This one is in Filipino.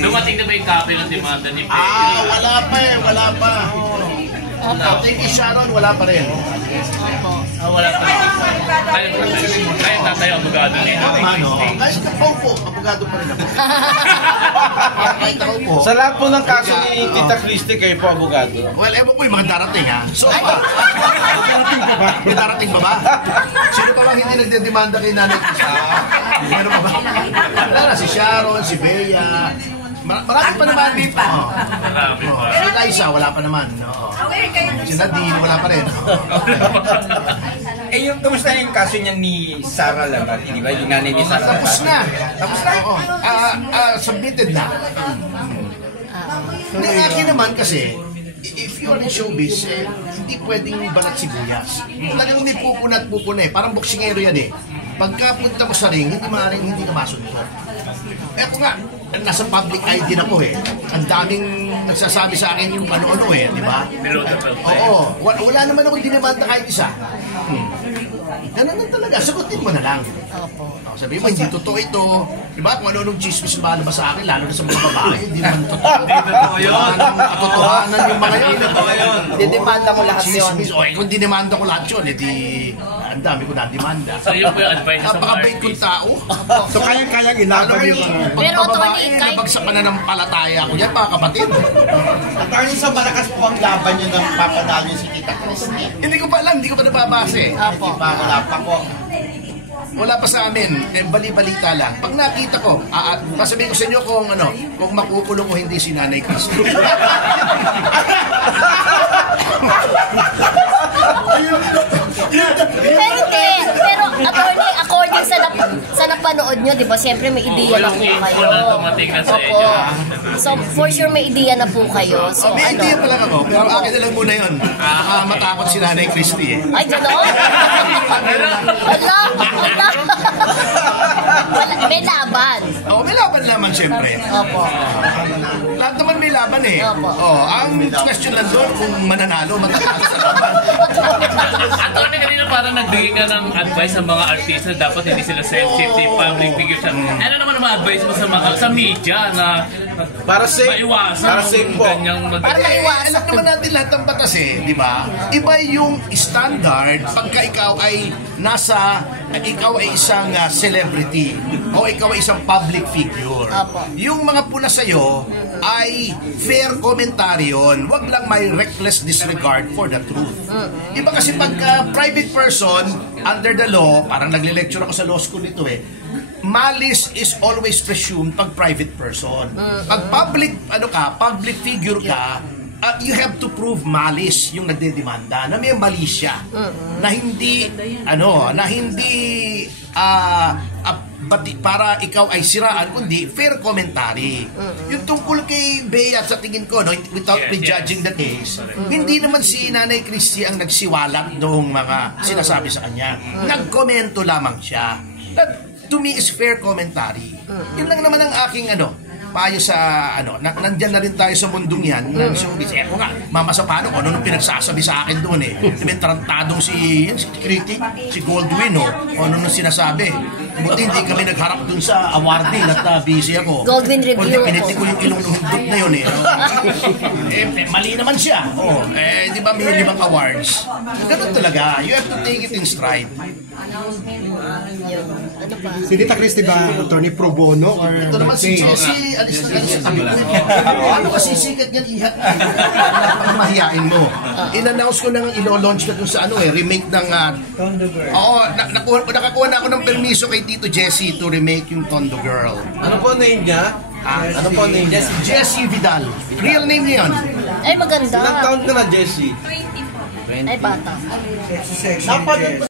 Dumating na ba yung copy ng demanda ni Bea? Wala pa eh, wala pa. Thank you, Sharon, wala pa rin. Wala pa rin. Kaya tayo abogado niya. Guys, po, abogado pa rin ako. Sa lahat po ng kaso ni Tita Christy, kayo po abogado? Well, ewan ko yung mga darating ha. So, may darating ba ba? Sino pa bang hindi nagdedemanda kay Nanay Christy? Meron pa ba? Wala, si Sharon, si Bea. Marami pa naman. Marami pa. Si Liza, wala pa naman. Si Nadine, wala pa rin. Yung kamusta yung kaso niya ni Sara Labati, di ba? Yung nanay ni Sara Labati. Tapos na. Tapos na. Submitted na. Ang akin naman kasi, if you are in showbiz, hindi pwedeng balat sibuyas. Talagang may pupunat-pupuna eh. Parang boksingero yan eh. Pagkapunta mo sa ring, hindi maaaring hindi ka masunod. Ako nga, nasa public eye din ako eh. Ang daming nagsasabi sa akin yung ano-ano eh, di ba? Oo, wala naman akong dinimanda kahit isa. Ganun lang talaga, sagutin mo na lang. Sabi mo, hindi totoo ito. Di ba? Kung ano-anong chismis na malabas sa akin, lalo na sa mga babae, hindi naman totoo. Hindi totoo yun. Katotohanan yung mga yun. Didemanda mo lahat yun. Kung dinimanda ko lahat yun, edi ang dami ko na-demanda. So yun po yung advice sa mga napakabait kong tao. So kayang ilaban yung Pero babae, nabagsak pa na ng palataya ko yan, mga kapatid. Attorney, sa malakas po ang laban niyo ng papadali si Tita Christy. Hindi ko pa alam, hindi ko pa nababase. Wala pa po. Wala pa sa amin, bali-balita lang. Pag nakita ko, sasabihin ko sa inyo kung makukulong o hindi si Nanay Christy. Pero attorney, according sa napanood nyo, di ba, siyempre may ideya na po kayo. So, for sure may ideya na po kayo. So, may ideya pa lang ako, pero akin na lang muna yun. Matakot si Nanay Christy eh. Ay, gano'n? May laban. May laban naman siyempre. Opo. Lahat naman may laban eh. Ang question lang doon kung mananalo, matatalo sa laban. Attorney, kanina parang nagbigay ka ng advice sa mga artista, dapat hindi sila sensitive, public figures. Ano naman ang advice mo sa media na para safe, maiwasan para safe po. Para maiwasan. Alam naman natin lahat ng batas eh, di ba? Iba yung standard pagka ikaw ay ikaw ay isang celebrity o ikaw ay isang public figure. Yung mga puna sa'yo ay fair commentary yun. Huwag lang may reckless disregard for the truth. Iba kasi pagka private person, under the law, parang nagle-lecture ako sa law school nito eh, malice is always presumed pag private person. Pag public figure ka, you have to prove malice yung nagdedemanda, na may mali siya, na hindi para ikaw ay siraan, kundi fair commentary. Yung tungkol kay Bea, sa tingin ko, without prejudging the case, hindi naman si Nanay Christy ang nagsiwalat noong mga sinasabi sa kanya. Nagkomento lamang siya. That, to me, is fair commentary. Yun lang naman ang aking payo sa nandyan na rin tayo sa mundong yan ng showbiz. Ako nga, Mama Sapano, ano nung pinagsasabi sa akin doon eh. May tarantadong si critic, si Goldwyn, ano nung sinasabi. Buti hindi kami nagharap doon sa awarding at busy ako. Goldwyn review. Piniti ko yung ilong ng hindot na yun mali naman siya. Di ba may 5 awards? Ganun talaga. You have to take it in stride. Si Tita Christy ba, attorney pro bono or ito naman si Jessie, alis na sa tabi ko. Ano kasi sikat niyan, ihat mahihain mo. In-announce ko na ilo-launch na dun sa remake ng Tondo Girl. Nakakuha na ako ng permiso kay Tito Jessie to remake yung Tondo Girl. Ano po name niya? Ano po name niya? Jessie Vidal. Real name niya yun. Ay, maganda. Ilang taon ka na, Jessie? 20. Ay, bata. Dapat